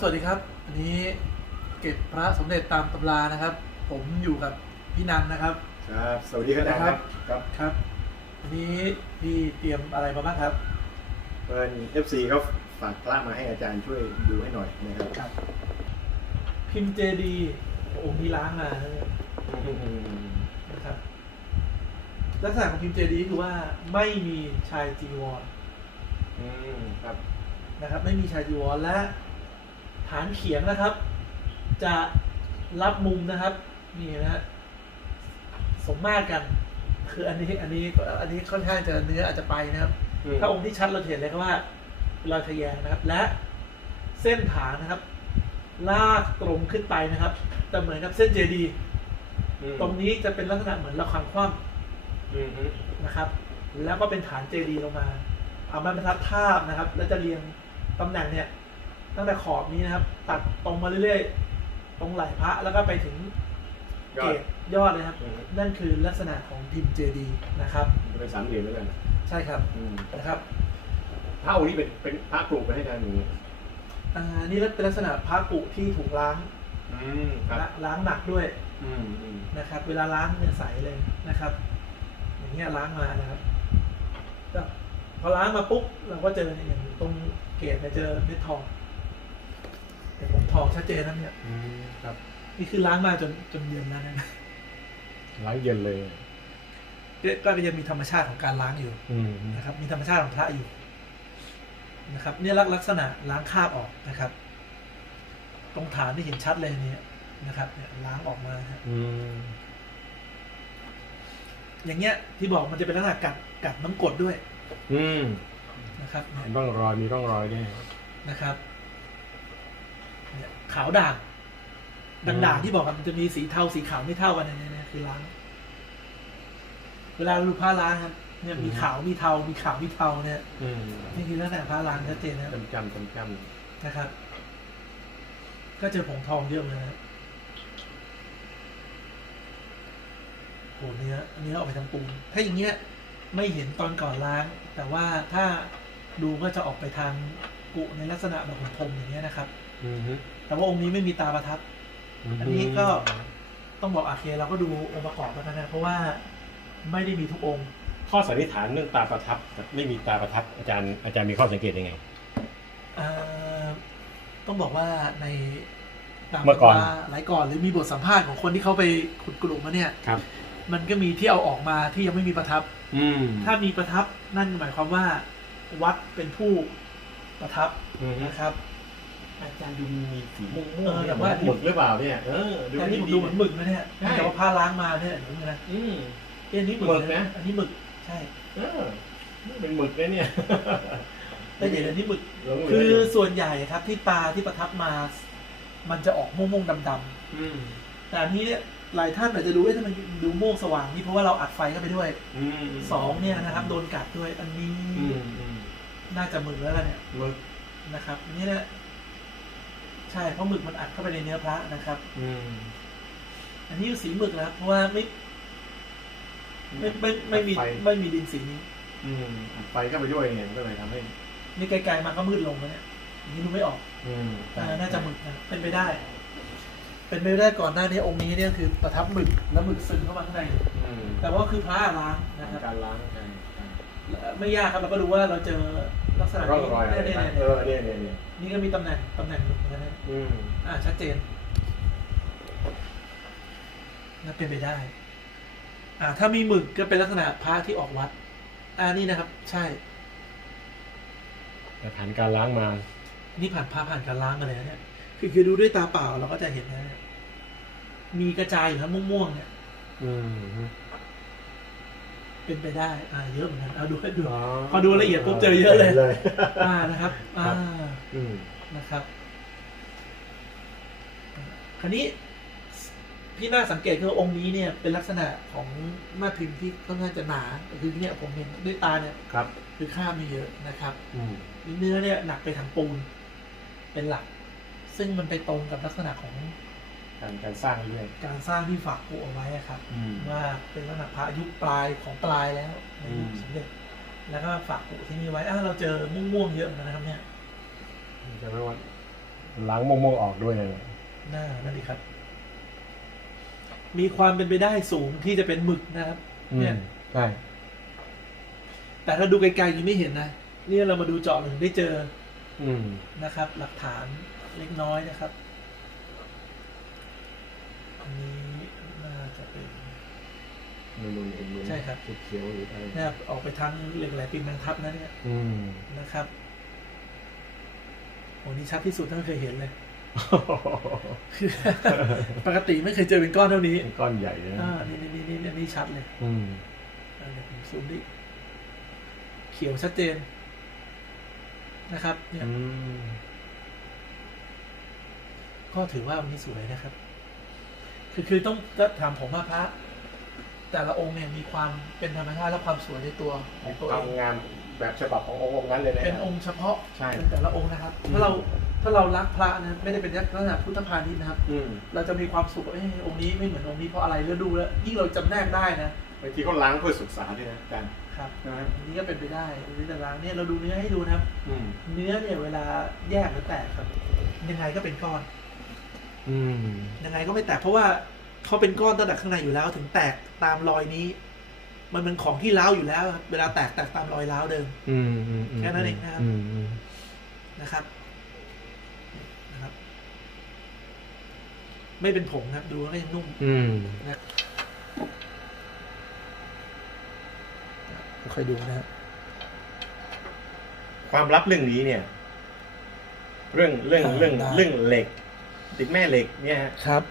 สวัสดีครับอันนี้เก็บพระสมเด็จตามตำรานะครับ ผมอยู่กับพี่นันนะครับ ครับ สวัสดีครับอาจารย์ครับ ครับ ครับอันนี้พี่เตรียมอะไรมาบ้างครับเพื่อนเอฟซีเขาฝากพระมาให้อาจารย์ช่วยดูให้หน่อยนะครับ ครับ พิมพ์เจดีองค์ที่ล้างมานะครับ ลักษณะของพิมพ์เจดีคือว่าไม่มีชายจีวร อืม ครับ นะครับ ไม่มีชายจีวรและ ฐานเขียงนะครับ จะรับมุมนะครับ นี่นะฮะสมมาตรกัน คืออันนี้อันนี้อันนี้ค่อนข้างจะเนื้ออาจจะไปนะครับ ถ้าองค์ที่ชัดเราจะเห็นเลยครับว่าเป็นรอยทะแยงนะครับ และเส้นฐานนะครับ ลากตรงขึ้นไปนะครับแต่เหมือนกับเส้นเจดีย์ตรงนี้จะเป็นลักษณะเหมือนระฆังคว่ำนะครับ แล้วก็เป็นฐานเจดีย์ลงมา เอาไม้บรรทัดทาบนะครับ แล้วจะเรียงตำแหน่งเนี่ย ตั้งแต่ขอบนี้นะครับ ตัดตรงมาเรื่อยๆ ตรงไหล่พระแล้วก็ไปถึงยเกอดศยอดเลยครับ อืมนั่นคือลักษณะของพิมพ์เจดีย์นะครับเป็นสามเหลี่ยมแล้วกันใช่ครับอืมนะครับพระองค์นี้เป็นเป็นพระกรุไปให้อาจารย์อย่างนี้อ่านี่เป็นลักษณะพระกุที่ถูกล้างอืมครับละล้างหนักด้วยอืมอืมนะครับ เวลาล้างเนี่ยใสเลยนะครับ อย่างเงี้ยล้างมานะครับก็พอล้างมาปุ๊บเราก็เจอเนี่ยอย่างตรงเกศเนี่ยเจอเม็ดทอง แต่ผมทองชัดเจนนะเนี่ยอืมครับนี่คือล้างมาจนจนเย็นแล้วนะล้างเย็นเลยก็ยังมีธรรมชาติของการล้างอยู่อืมนะครับ มีธรรมชาติของพระอยู่นะครับเนี่ยลักษณะล้างคราบออกนะครับ ตรงฐานที่เห็นชัดเลยเนี่ยนะครับเนี่ยล้างออกมานะครับอืมอย่างเงี้ยที่บอกมันจะเป็นลักษณะกัดกัดน้ำกรดด้วย อืมนะครับเนี่ยร่องรอยมีร่องรอยด้วยนะครับเนี่ย ขาวด่างด่างๆที่บอกกันมันจะมีสีเทาสีขาวไม่เท่ากันเนี่ยเนี่ยคือล้าง เวลาเราดูผ้าล้างครับเนี่ยมีขาวมีเทา มีขาวมีเทาเนี่ยอืมนี่คือลักษณะผ้าล้างชัดเจนนะครับจำจำจำจำนะครับ ก็เจอผงทองเยอะเลยนะโหเนื้อเนื้อออกไปทางปูนถ้าอย่างเงี้ยไม่เห็นตอนก่อนล้าง แต่ว่าถ้าดูก็จะออกไปทางกุในลักษณะแบบผมๆอย่างเงี้ยนะครับ อืม แต่ว่าองค์นี้ไม่มีตาประทับ อันนี้ก็ต้องบอกอาเคเราก็ดูองค์ประกอบแล้วกันนะเพราะว่าไม่ได้มีทุกองค์ ข้อสันนิษฐานเรื่องตาประทับกับไม่มีตาประทับอาจารย์อาจารย์มีข้อสังเกตยังไง เอ่อต้องบอกว่าในตามเมื่อก่อนตำราหลายก่อนหรือมีบทสัมภาษณ์ของคนที่เขาไปขุดกลุ่มมาเนี่ย ครับ มันก็มีที่เอาออกมาที่ยังไม่มีประทับ อืมถ้ามีประทับนั่นหมายความว่าวัดเป็นผู้ประทับอืมนะครับ อาจารย์ดูมีสีม่วงเออแต่ว่าหมึกหรือเปล่าเนี่ยเออดูแต่นี่ผมดีดูเหมือนหมึกนะเนี่ยใช่แต่ว่าผ้าล้างมาเนี่ยเห็นไหมนะอืมเอ้ยอันนี้หมึกหมึกนะอันนี้หมึกใช่เออนี่เป็นหมึกนะเนี่ยแต่เห็นอันนี้หมึกหลงเหลืคืออยู่ส่วนใหญ่ครับที่ตาที่ประทับมา มันจะออกม่วงๆดำๆอืมแต่อันนี้เนี่ยหลายท่านอาจจะดูว่าทำไมดูม่วงสว่างนี่เพราะว่าเราอัดไฟเข้าไปด้วยอืมสองเนี่ยนะครับโดนกัดด้วยอันนี้อืมอืมน่าจะหมึกแล้วล่ะเนี่ยหมึกนะครับอันนี่เนี่ย ใช่เพราะหมึกมันอัดเข้าไปในเนื้อพระนะครับ อืมอันนี้สีหมึกนะครับเพราะว่าไม่ไม่ไม่ไม่มีไฟไม่มีดินสีนี้ อืมไฟเข้าไปด้วยเนี่ยมันก็เลยทำให้ นี่ไกลๆมาก็มืดลงแล้วเนี่ยอย่างนี้ดูไม่ออกอืมอ่าน่าจะหมึกนะเป็นไปได้ เป็นไปได้ก่อนหน้านี้องค์นี้เนี่ยคือประทับหมึกแล้วหมึกซึมเข้ามาข้างในอืมแต่ว่าคือพระล้างนะครับการล้างใช่ ไม่ยากครับเราก็ดูว่าเราเจอลักษณะร่องนี้รอยอะไรเนี่ยบ้างเนี่ยเอเนี่ยอเนี่ยเนี่ยเนี่ยนี่ก็มีตำแหน่งตำแหน่งหนึ่งนะฮะอืมอ่าชัดเจนน่าเป็นไปได้ อ่า ถ้ามีหมึกก็เป็นลักษณะพระที่ออกวัด อ่านี่นะครับ ใช่ แต่ผ่านการล้างมานี่ผ่านพระผ่านการล้างมาแล้วเนี่ย คือคือดูด้วยตาเปล่าเราก็จะเห็นนะเนี่ยมีกระจายอยู่ครับม่วงๆเนี่ย อืม เป็นไปได้อ่าเยอะเหมือนกันเอาดูให้ดูพอดูละเอียดปุ๊บเจอเยอะเลยเลยอ่านะครับอ่าอืมนะครับคราวนี้พี่น่าสังเกตคือองค์นี้เนี่ยเป็นลักษณะของแม่พิมพ์ที่ค่อนข้างจะหนาคือเนี่ยผมเห็นด้วยตาเนี่ยครับ คือค่าไม่เยอะนะครับอืมเนื้อเนี่ยหนักไปทางปูน เป็นหลัก ซึ่งมันไปตรงกับลักษณะของ การการสร้างเรื่อยการสร้างที่ฝากปูเอาไว้อะครับ อืม ว่าเป็นลักษณะพระยุคปลายของปลายแล้วในยุคอืม สมเด็จแล้วก็ฝากปูที่นี่ไว้อ้าวเราเจอม่วงๆเยอะเหมือนกันนะครับเนี่ยจะไม่ว่าล้างม่วงๆออกด้วยนะหน้านั่นเองครับ มีความเป็นไปได้สูงที่จะเป็นหมึกนะครับ อืเนี่ยมใช่แต่ถ้าดูไกลๆยังไม่เห็นนะเนี่ยเรามาดูเจาะถึงได้เจออืมนะครับ หลักฐานเล็กน้อยนะครับ อันนี้น่าจะเป็น นูนๆเอ็นนูนใช่ครับเขียวๆหรืออะไรเนี่ยออกไปทางเหล็กไหลปีนแมงทับนะเนี่ยอืม นะครับโอ้นี่ชัดที่สุดที่เคยเห็นเลย คือ ปกติไม่เคยเจอเป็นก้อนเท่านี้เป็นก้อนใหญ่เลยนะอ่านี่นี่นี่นี่นี่ชัดเลยอืมอ่าเดี๋ยวผมซูมดิเขียวชัดเจนนะครับเนี่ยอืมก็ถือว่าวันนี้สวยนะครับ คือคือต้องก็ถามผมว่าพระ แต่ละองค์เนี่ยมีความเป็นธรรมชาติและความสวยในตัวของตัวควาเอมงงามแบบฉบับขององค์นั้นเลยนะเป็นองค์เฉพาะใช่ เป็นแต่ละองค์นะครับอืมถ้าเราถ้าเรารักพระนะไม่ได้เป็นลักษณะพุทธพาณิชย์นะครับ อืมเราจะมีความสุขว่าเอ้ยองค์นี้ไม่เหมือนองค์นี้เพราะอะไรแล้วดูแล้วยิ่งเราจำแนกได้นะบางทีเขาล้างเพื่อศึกษาด้วยนะอาจารย์ครับ นะฮะอันนี้ก็เป็นไปได้อันนี้แต่ล้างเนี่ยเราดูเนื้อให้ดูนะครับ อืม เนื้อเนี่ยเวลาแยกหรือแตกครับ ยังไงก็เป็นก้อน อืม ยังไงก็ไม่แตกเพราะว่าเขาเป็นก้อนตั้งแต่ข้างในอยู่แล้วถึงแตกตามรอยนี้ มันเป็นของที่ร้าวอยู่แล้วครับเวลาแตกแตกตามรอยร้าวเดิมอืมอืมแค่นั้นเองนะครับ อืมอืมนะครับ นะครับ ไม่เป็นผงครับ ดูแล้วก็ยังนุ่ม อืมนะ ค่อยดูนะครับ ความลับเรื่องนี้เนี่ย เรื่องเรื่องเรื่องเรื่องเหล็ก ติดแม่เหล็กเนี่ยฮะครับ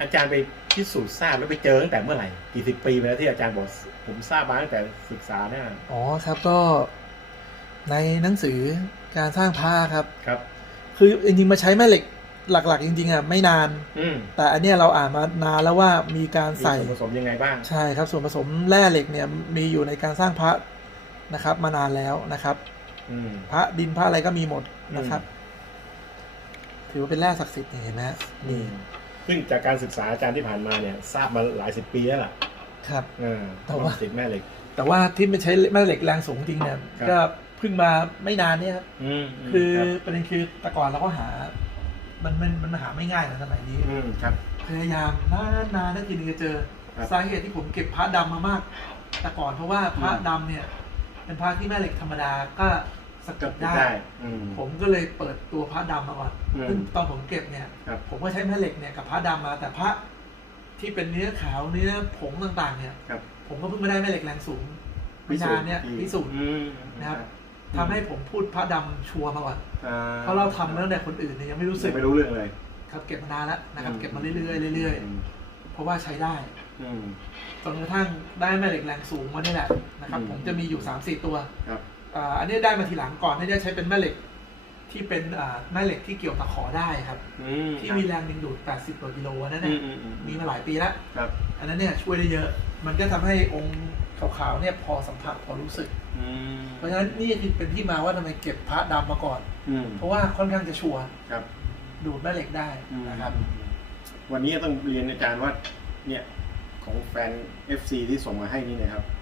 อาจารย์ไปพิสูจน์ทราบแล้วไปเจอตั้งแต่เมื่อไหร่กี่สิบปีมาแล้วที่อาจารย์บอกผมทราบมาตั้งแต่ศึกษาเนี่ยอ๋อครับก็ในหนังสือการสร้างผ้าครับครับ คือจริงๆมาใช้แม่เหล็กหลักๆ จริงๆอะไม่นานอืมแต่อันเนี้ยเราอ่านมานานแล้วว่ามีการมีใส่ส่วนผสมยังไงบ้างใช่ครับ ส่วนผสมแร่เหล็กเนี่ยมีอยู่ในการสร้างพระนะครับ มานานแล้วนะครับอืมพระดินพระอะไรก็มีหมดนะครับ ถือว่าเป็นแร่ศักดิ์สิทธิ์เนี่ยเห็นไหมฮะอืนี่มซึ่งจากการศึกษาอาจารย์ที่ผ่านมาเนี่ย ทราบมาหลายสิบปีแล้วล่ะครับอ่าแต่ว่าติดแม่เหล็ก แต่ว่าที่ไม่ใช้แม่เหล็กแรงสูงจริงเนี่ยครับก็เพิ่งมาไม่นานเนี่ยครับอืมมคือรับประเด็นคือแต่ก่อนเราก็หา มันมันมันหาไม่ง่ายนะสมัยนี้อืมครับพยายามนานนานนักทีนึงจะเจอครับสาเหตุที่ผมเก็บพระดำมามาก แต่ก่อนเพราะว่าพระดำเนี่ย เป็นพระที่แม่เหล็กธรรมดาก็ สก็กัดติดได้ได้ อืม ผมก็เลยเปิดตัวพระดำมาก่อนอืมซึ่งตอนผมเก็บเนี่ย ครับ ผมก็ใช้แม่เหล็กเนี่ยกับพระดำมา แต่พระที่เป็นเนื้อขาวเนื้อผงต่างๆ เนี่ย ครับผมก็เพิ่งมาได้แม่เหล็กแรงสูงไม่นานเนี่ยพิสูจน์อืมนะครับทำให้ผมพูดพระดำชัวร์มาก่อนอ่เพราะเราทำมาตั้งแต่คนอื่นเนี่ยยังไม่รู้สึกไม่รู้เรื่องเลย ครับเก็บมานานแล้วนะครับอืม เก็บมาเรื่อยๆเรื่อยมๆเพราะว่าใช้ได้อืม จนกระทั่งได้แม่เหล็กแรงสูงมานี่แหละนะครับ อืม ผมจะมีอยู่สามสี่ตัว ครับ อ่าอันนี้ได้มาทีหลังก่อนนี่จะใช้เป็นแม่เหล็กที่เป็นอ่าแม่เหล็กที่เกี่ยวตะขอได้ครับอืมที่มีแรงดึงดูด 80กว่ากิโลนั่นอืน่ะมอืมอืมมีมาหลายปีแล้วครับอันนั้นเนี่ยช่วยได้เยอะ มันก็ทำให้องค์ขาวๆเนี่ยพอสัมผัสพอรู้สึกอืมเพราะฉะนั้นนี่คือเป็นที่มาว่าทำไมเก็บพระดำมาก่อนอืมเพราะว่าค่อนข้างจะชัวร์ครับดูดแม่เหล็กได้นะครับ วันนี้ต้องเรียนอาจารย์ว่าเนี่ยของแฟน FC ที่ส่งมาให้นี่นะครับเอ่อ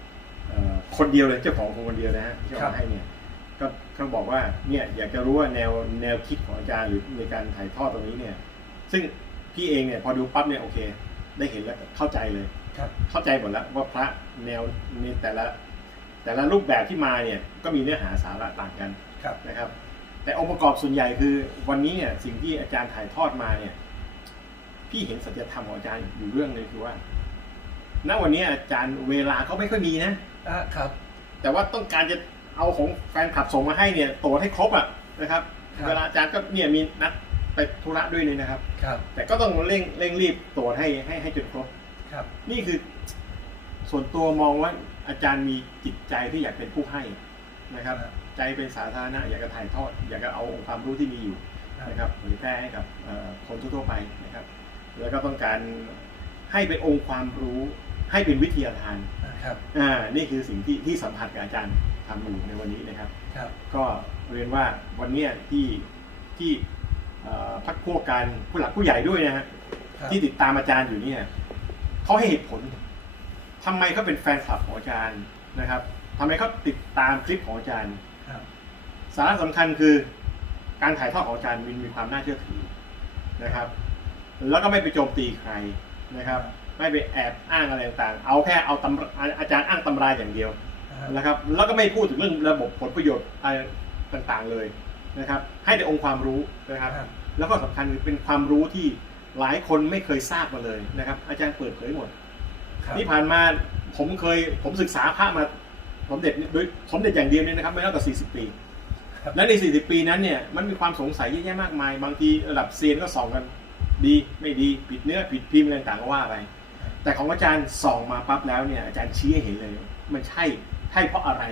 คนเดียวเลยเจ้าของคนเดียวนะฮะที่เอามาให้เนี่ยก็เขาบอกว่าเนี่ยอยากจะรู้ว่าแนวแนวคิดของอาจารย์หรือในการถ่ายทอดตรงนี้เนี่ย ซึ่งพี่เองเนี่ยพอดูปั๊บเนี่ยโอเค ได้เห็นแล้วเข้าใจเลยครับเข้าใจหมดแล้วว่าพระแนวในแต่ละ แต่ละรูปแบบที่มาเนี่ยก็มีเนื้อหาสาระต่างกันครับนะครับ แต่องค์ประกอบส่วนใหญ่คือ วันนี้เนี่ยสิ่งที่อาจารย์ถ่ายทอดมาเนี่ย พี่เห็นสัจธรรมของอาจารย์อยู่เรื่องหนึงคือว่าณวันนี้อาจารย์เวลาเขาไม่ค่อยมีนะ อะครับ แต่ว่าต้องการจะเอาของแฟนคลับส่งมาให้เนี่ยตรวจให้ครบอะนะครับครับ เวลาอาจารย์ก็เนี่ยมีนัดไปธุระด้วยเลยนะครับ ครับแต่ก็ต้องเร่งเร่งรีบตรวจให้ให้ให้จนครบ ครับนี่คือ ส่วนตัวมองว่าอาจารย์มีจิตใจที่อยากเป็นผู้ให้นะครับ ใจเป็นสาธารณะอยากจะถ่ายทอด อยากจะเอาองค์ความรู้ที่มีอยู่นะครับเผยแพร่ให้กับเอ่อคนทั่วๆไปนะครับ แล้วก็ต้องการให้เป็นองค์ความรู้ ให้เป็นวิทยาทานครับอ่านี่คือสิ่งที่ที่สัมผัสกับอาจารย์ทำอยู่ในวันนี้นะครับ ครับ ก็เรียนว่าวันเนี้ยที่ที่เอ่อพักพวกการผู้หลักผู้ใหญ่ด้วยนะฮะครับที่ติดตามอาจารย์อยู่เนี่ยเขาให้เหตุผลทำไมเขาเป็นแฟนคลับของอาจารย์นะครับทำไมเขาติดตามคลิปของอาจารย์ครับสาระสำคัญคือการถ่ายทอดของอาจารย์มีมีความน่าเชื่อถือนะครับ แล้วก็ไม่ไปโจมตีใครนะครับ ไม่ไปแอบอ้างอะไรต่างๆ เอาแค่เอาตำราอาจารย์อ้างตำราอย่างเดียวนะครับนะครับ แล้วก็ไม่พูดถึงเรื่องระบบผลประโยชน์อะไรต่างๆเลยนะครับ ให้แต่องค์ความรู้นะครับครับแล้วก็สำคัญคือเป็นความรู้ที่หลายคนไม่เคยทราบมาเลยนะครับ อาจารย์เปิดเผยหมดครับที่ผ่านมาผมเคยผมศึกษาพระมาสมเด็จโดยสมเด็จอย่างเดียวเนี่ยนะครับไม่น้อยกว่า40 ปีครับและใน 40 ปีนั้นเนี่ยมันมีความสงสัยเยอะแยะมากมาย บางทีระดับเซียนก็ส่องกันดีไม่ดีผิดเนื้อผิดพิมพ์อะไรต่างๆก็ว่าไป แต่ของอาจารย์ส่องมาปั๊บแล้วเนี่ยอาจารย์ชี้ให้เห็นเลย มันใช่ใช่เพราะอะไร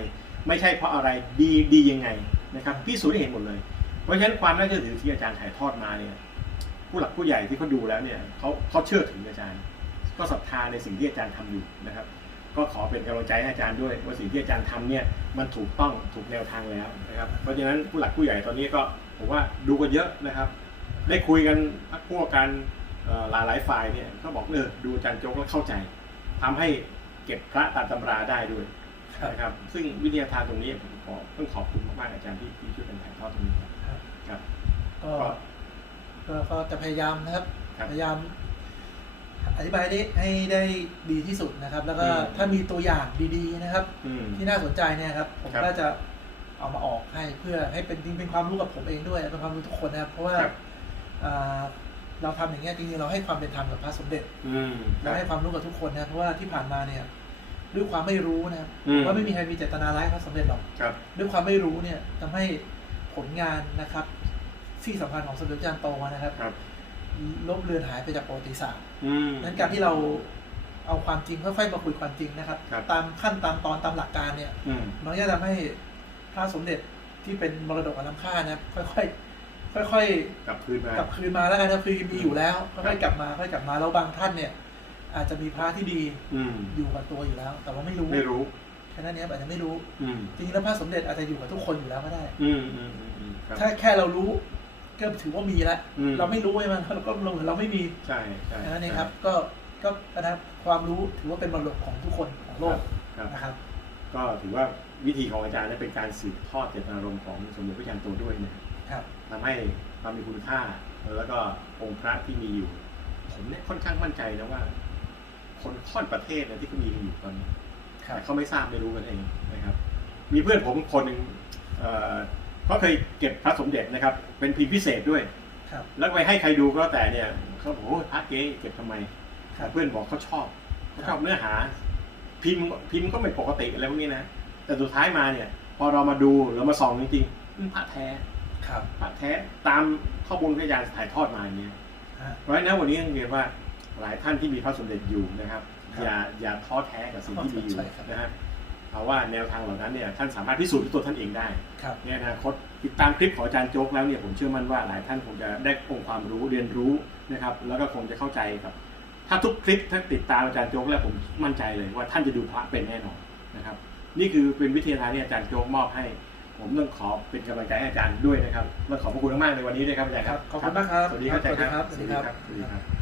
ไม่ใช่เพราะอะไรดีดียังไงนะครับพิสูจน์ให้เห็นหมดเลย เพราะฉะนั้นความน่าเชื่อถือที่อาจารย์ถ่ายทอดมาเนี่ยผู้หลักผู้ใหญ่ที่เขาดูแล้วเนี่ยเขาเขาเชื่อถืออาจารย์ ก็ศรัทธาในสิ่งที่อาจารย์ทำอยู่นะครับ ก็ขอเป็นกำลังใจให้อาจารย์ด้วยว่าสิ่งที่อาจารย์ทำเนี่ยมันถูกต้องถูกแนวทางแล้วนะครับ เพราะฉะนั้นผู้หลักผู้ใหญ่ตอนนี้ก็ผมว่าดูกันเยอะนะครับ ได้คุยกันพักพวกกัน หลายหลายๆฝ่ายเนี่ยก็บอกเออดูอาจารย์โจ๊กแล้วเข้าใจทำให้เก็บพระตามตำราได้ด้วยครับนะครับซึ่งวิทยาทานตรงนี้ผมขอต้องขอบคุณมากๆอาจารย์ที่ที่ช่วยกันถ่ายทอดตรงนี้ครับครับครับก็ก็ก็ก็จะพยายามนะครับครับพยายามอธิบายได้ให้ได้ดีที่สุดนะครับ แล้วก็อืมถ้ามีตัวอย่างดีๆนะครับอืมที่น่าสนใจเนี่ยครับ ผมครับก็จะเอามาออกให้เพื่อให้เป็นจริงเป็นความรู้กับผมเองด้วยเป็นความรู้ทุกคนนะครับ เพราะว่าครับอ่า เราทำอย่างเงี้ยจริงๆเราให้ความเป็นธรรมกับพระสมเด็จอืมคเรารับให้ความรู้กับทุกคนนะเพราะว่าที่ผ่านมาเนี่ยด้วยความไม่รู้นะครับอืมว่าไม่มีใครมีเจตนาร้ายพระสมเด็จหรอกครับด้วยความไม่รู้เนี่ยทำให้ผลงานนะครับ ที่สำคัญของสมเด็จพระเจ้าโตนะครับครับลบเลือนหายไปจากประวัติศาสตร์อืมนั้นการที่เราเอาความจริงค่อยๆมาคุยความจริงนะครับครับตามขั้นตามตอนตามหลักการเนี่ยอืมมันก็จะทำให้พระสมเด็จที่เป็นมรดกอันล้ำค่านะครับค่อยๆ ค่อยกลับคืนมาๆกลับคืนมาแล้วกันนะคือมีอยู่แล้วค่อยๆกลับมาค่อยๆกลับมาแล้วบางท่านเนี่ย อาจจะมีพระที่ดีอืมอยู่กับตัวอยู่แล้ว แต่ว่าไม่รู้ไม่รู้ แค่นั้นเนี้อาจจะไม่รู้ อืมจริงๆแล้วพระสมเด็จอาจจะอยู่กับทุกคนอยู่แล้วก็ได้ อืมอืมอืมอืมครับ ถ้าแค่เรารู้ก็ถือว่ามีแล้วอืม เราไม่รู้ใช่ไหมเราก็ลงเราไม่มีใช่ใช่แค่นั้นเองครับ ก็ก็นะครับความรู้ถือว่าเป็นมรดกของทุกคนของโลกครับ นะครับ ก็ถือว่าวิธีของอาจารย์เนี่ยเป็นการสืบทอดเจตนารมณ์ของสมเด็จพระจันทร์โตด้วยนะครับ ทำให้ความมีคุณค่า แล้วก็องค์พระที่มีอยู่ ผมเนี่ยค่อนข้างมั่นใจนะว่า คนค่อนประเทศเนี่ยที่เขามีกันอยู่ตอนนี้ครับแต่เขาไม่ทราบไม่รู้กันเองนะครับ มีเพื่อนผมคนหนึ่งเอ่อเขาเคยเก็บพระสมเด็จนะครับ เป็นพิมพ์พิเศษด้วยครับแล้วไปให้ใครดูก็แล้วแต่เนี่ยเขาบอกโอ้ยพระเก๊เก็บทำไมครับเพื่อนบอกเขาชอบเขาชอบเนื้อหา พิมพ์พิมพ์ก็ไม่ปกติอะไรพวกนี้นะแต่สุดท้ายมาเนี่ย พอเรามาดูเรามาส่องจริงๆอืมพระแท้ ครับพระแท้ตามข้อมูลที่อาจารย์ถ่ายทอดมาเนี่ยฮะ เพราะฉะนั้นวันนี้ต้องเรียนว่าหลายท่านที่มีพระสมเด็จอยู่นะครับ ครับอย่าอย่าท้อแท้กับสิ่งที่มีอยู่ใช่ครับ นะฮะเพราะว่าแนวทางเหล่านั้นเนี่ยท่านสามารถพิสูจน์ด้วยตัวท่านเองได้ ครับ ในอนาคตติดตามคลิปของอาจารย์โจ๊กแล้วเนี่ยผมเชื่อมั่นว่าหลายท่านคงจะได้องค์ความรู้เรียนรู้นะครับ แล้วก็คงจะเข้าใจกับ ถ้าทุกคลิปถ้าติดตามอาจารย์โจ๊กแล้วผมมั่นใจเลยว่าท่านจะดูพระเป็นแน่นอนนะครับ นี่คือเป็นวิทยาทานที่อาจารย์โจ๊กมอบให้ ผมต้องขอเป็นกำลังใจให้อาจารย์ด้วยนะครับและขอบพระคุณมากๆในวันนี้ด้วยครับอาจารย์ครับขอบคุณมากครับสวัสดีครับอาจารย์ครับสวัสดีครับสวัสดีครับ